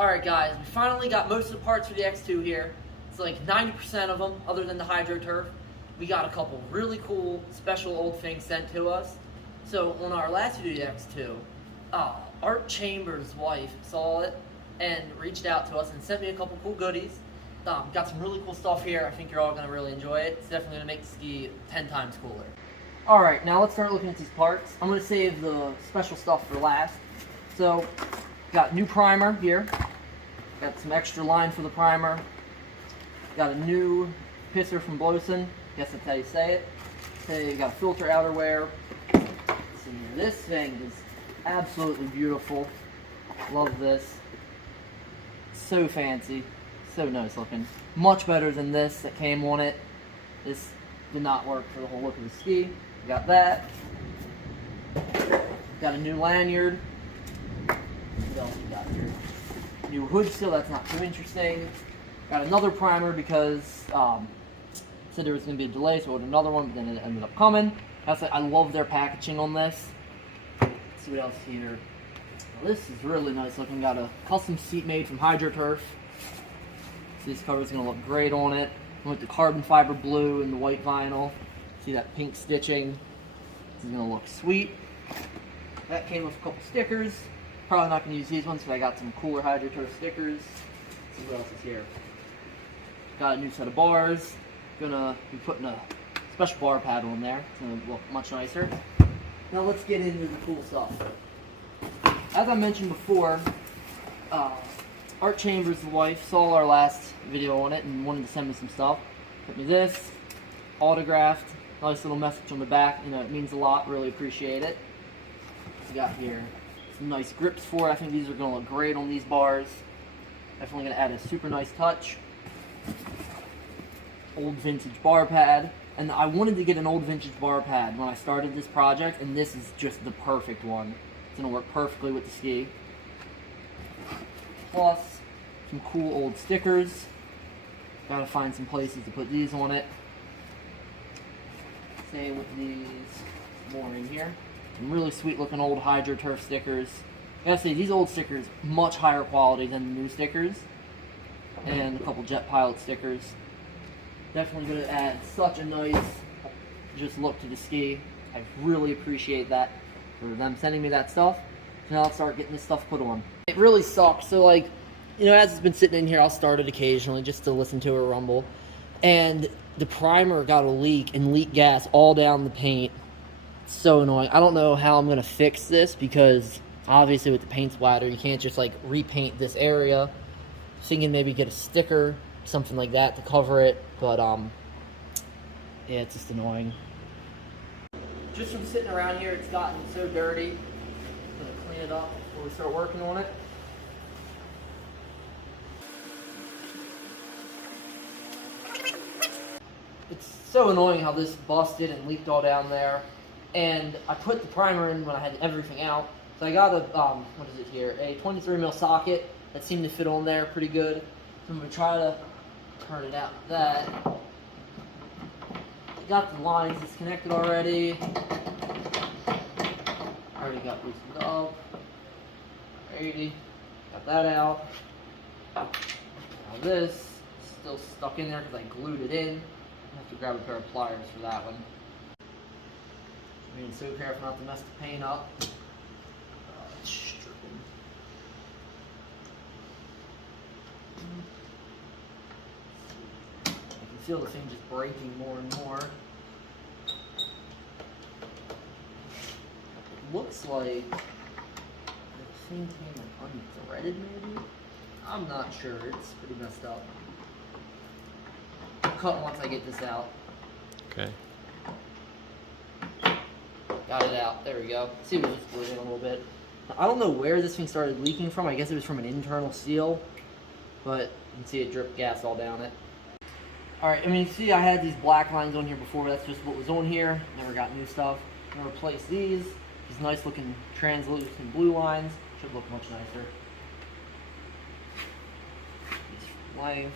Alright guys, we finally got most of the parts for the X2 here. It's like 90% of them, other than the Hydro Turf. We got a couple really cool special old things sent to us. So on our last video, the X2, Art Chambers' wife saw it and reached out to us and sent me a couple cool goodies. Got some really cool stuff here. I think you're all going to really enjoy it. It's definitely going to make the ski 10 times cooler. Alright, now let's start looking at these parts. I'm going to save the special stuff for last. So, got new primer here. Got some extra line for the primer. Got a new pisser from Blosen. Guess that's how you say it. So you got a filter outerwear. See, this thing is absolutely beautiful. Love this. So fancy. So nice looking. Much better than this that came on it. This did not work for the whole look of the ski. Got that. Got a new lanyard. What else we got here? New hood still, that's not too interesting. Got another primer because said there was going to be a delay, so I ordered another one, but then it ended up coming. I love their packaging on this. Let's see what else here. Well, this is really nice looking. Got a custom seat made from Hydro Turf. So this cover is going to look great on it. Went with the carbon fiber blue and the white vinyl. See that pink stitching? This is going to look sweet. That came with a couple stickers. Probably not going to use these ones, but I got some cooler Hydro Turf stickers. Let's see what else is here. Got a new set of bars. Gonna be putting a special bar pad on there. It's gonna look much nicer. Now let's get into the cool stuff. As I mentioned before, Art Chambers' wife saw our last video on it and wanted to send me some stuff. Put me this, autographed, nice little message on the back. You know, it means a lot. Really appreciate it. We got here some nice grips for it. I think these are gonna look great on these bars. Definitely gonna add a super nice touch. Old vintage bar pad, and I wanted to get an old vintage bar pad when I started this project, and this is just the perfect one. It's gonna work perfectly with the ski. Plus some cool old stickers. Gotta find some places to put these on it. Same with these. More in here. Some really sweet looking old Hydro Turf stickers. I gotta say, these old stickers much higher quality than the new stickers. And a couple Jet Pilot stickers. Definitely going to add such a nice just look to the ski. I really appreciate that for them sending me that stuff. So now I'll start getting this stuff put on. It really sucks. So like, you know, as it's been sitting in here, I'll start it occasionally just to listen to it rumble. And the primer got a leak and leaked gas all down the paint. It's so annoying. I don't know how I'm going to fix this because obviously with the paint splatter, you can't just like repaint this area. Thinking maybe get a sticker, something like that to cover it, but yeah, it's just annoying. Just from sitting around here, it's gotten so dirty. I'm gonna clean it up before we start working on it. It's so annoying how this busted and leaked all down there. And I put the primer in when I had everything out. So I got a, what is it here? A 23mm socket that seemed to fit on there pretty good. So I'm gonna try to turn it out like that. Got the lines disconnected already. Already got loosened up. Alrighty. Got that out. Now this is still stuck in there because I glued it in. I have to grab a pair of pliers for that one. Being so careful not to mess the paint up. It's stripping. I can feel the thing just breaking more and more. It looks like the thing came like unthreaded maybe? I'm not sure, it's pretty messed up. I'll cut once I get this out. Okay. Got it out, there we go. See if it just blew in a little bit. I don't know where this thing started leaking from. I guess it was from an internal seal, but you can see it drip gas all down it. Alright, I mean, you see I had these black lines on here before. That's just what was on here. Never got new stuff. I'm going to replace these nice looking translucent blue lines. Should look much nicer. These length.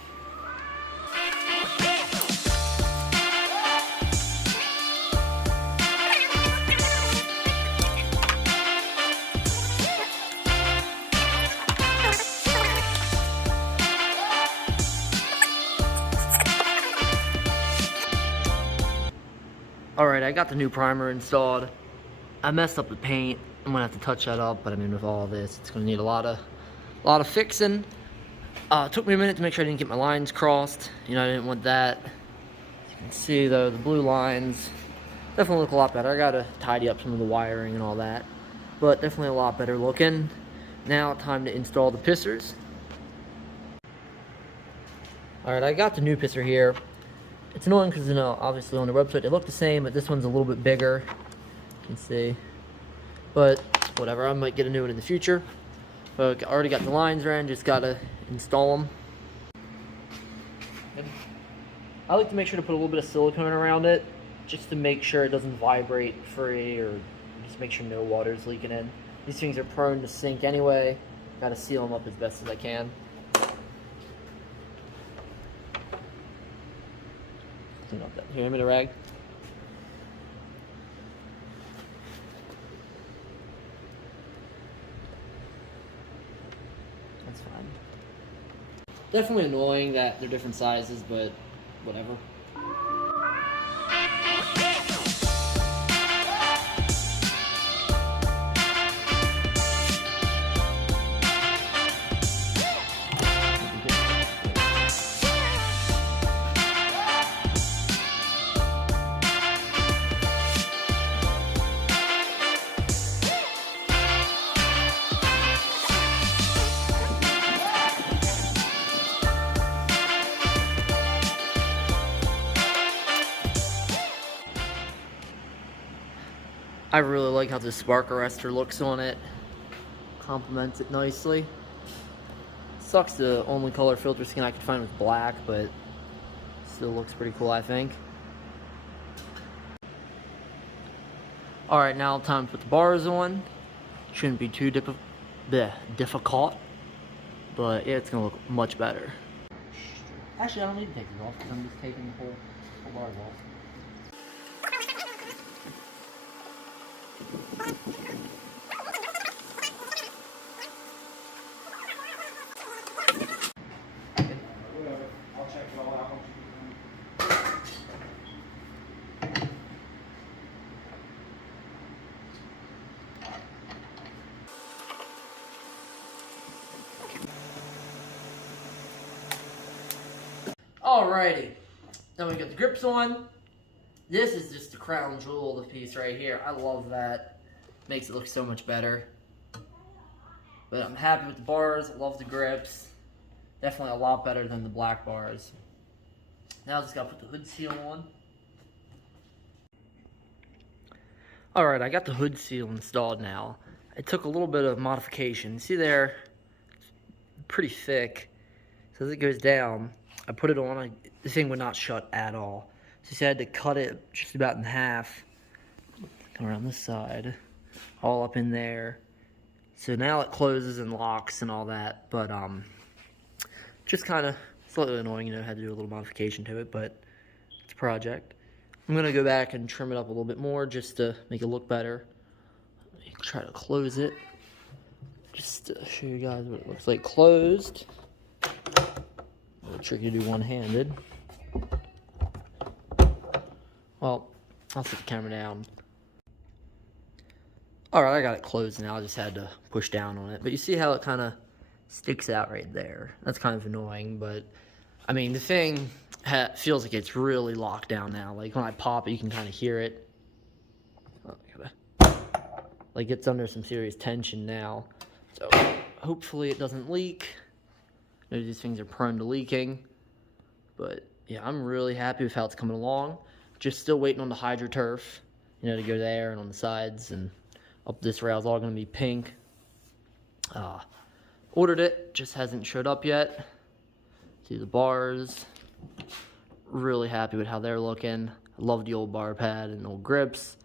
Alright, I got the new primer installed. I messed up the paint. I'm gonna have to touch that up, but I mean with all this, it's gonna need a lot of fixing. It took me a minute to make sure I didn't get my lines crossed. You know, I didn't want that. As you can see though, the blue lines definitely look a lot better. I gotta tidy up some of the wiring and all that, but definitely a lot better looking. Now time to install the pissers. Alright, I got the new pisser here. It's annoying because, you know, obviously on the website they look the same, but this one's a little bit bigger. You can see. But whatever, I might get a new one in the future. But I already got the lines ran, just gotta install them. I like to make sure to put a little bit of silicone around it, just to make sure it doesn't vibrate free, or just make sure no water's leaking in. These things are prone to sink anyway. Gotta seal them up as best as I can. Clean up that. Here, give me the rag. That's fine. Definitely annoying that they're different sizes, but whatever. I really like how the spark arrestor looks on it. Complements it nicely. Sucks the only color filter skin I could find was black, but still looks pretty cool, I think. Alright, now time to put the bars on. Shouldn't be too difficult, but yeah, it's gonna look much better. Actually, I don't need to take it off because I'm just taking the whole bars off. Alrighty, then we got the grips on. This is just the crown jewel of the piece right here. I love that. Makes it look so much better. But I'm happy with the bars. I love the grips. Definitely a lot better than the black bars. Now I just gotta put the hood seal on. Alright, I got the hood seal installed now. It took a little bit of modification. See there, it's pretty thick. So as it goes down, I put it on, the thing would not shut at all. So I had to cut it just about in half, around this side, all up in there. So now it closes and locks and all that, but just kind of slightly annoying, you know, had to do a little modification to it, but it's a project. I'm gonna go back and trim it up a little bit more just to make it look better. Let me try to close it, just to show you guys what it looks like closed. A little tricky to do one-handed. Well, I'll set the camera down. Alright, I got it closed now. I just had to push down on it. But you see how it kind of sticks out right there. That's kind of annoying, but I mean, the thing feels like it's really locked down now. Like when I pop it, you can kind of hear it. Oh, like it's under some serious tension now. So hopefully it doesn't leak. I know these things are prone to leaking. But yeah, I'm really happy with how it's coming along. Just still waiting on the HydroTurf, you know, to go there and on the sides, and up this rail's all going to be pink. Ordered it, just hasn't showed up yet. See the bars. Really happy with how they're looking. I love the old bar pad and old grips.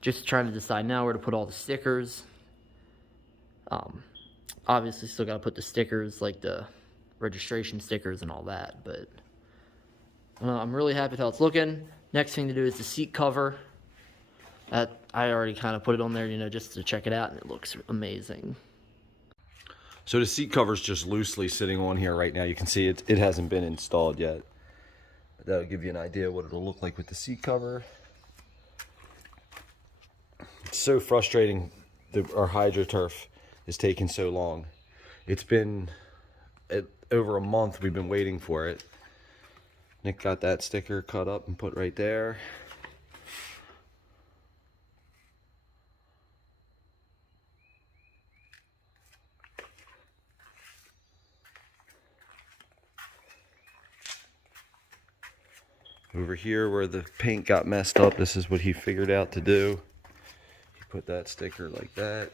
Just trying to decide now where to put all the stickers. Obviously still got to put the stickers, like the registration stickers and all that, but I'm really happy with how it's looking. Next thing to do is the seat cover. I already kind of put it on there, you know, just to check it out, and it looks amazing. So the seat cover's just loosely sitting on here right now. You can see it hasn't been installed yet. But that'll give you an idea what it'll look like with the seat cover. It's so frustrating that our HydroTurf is taking so long. It's been over a month we've been waiting for it. Nick got that sticker cut up and put right there. Over here where the paint got messed up, this is what he figured out to do. He put that sticker like that.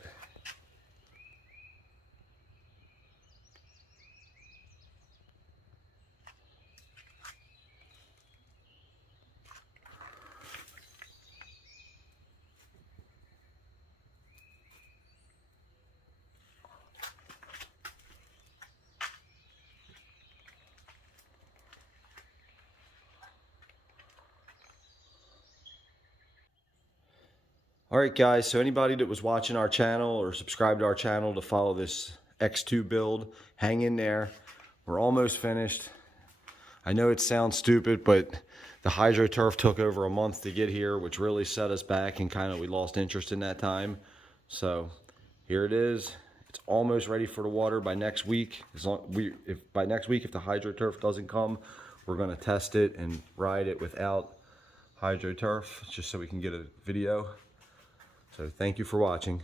Alright guys, so anybody that was watching our channel or subscribed to our channel to follow this X2 build, hang in there. We're almost finished. I know it sounds stupid, but the HydroTurf took over a month to get here, which really set us back and kind of we lost interest in that time. So here it is. It's almost ready for the water by next week. By next week, if the HydroTurf doesn't come, we're going to test it and ride it without HydroTurf just so we can get a video. So thank you for watching.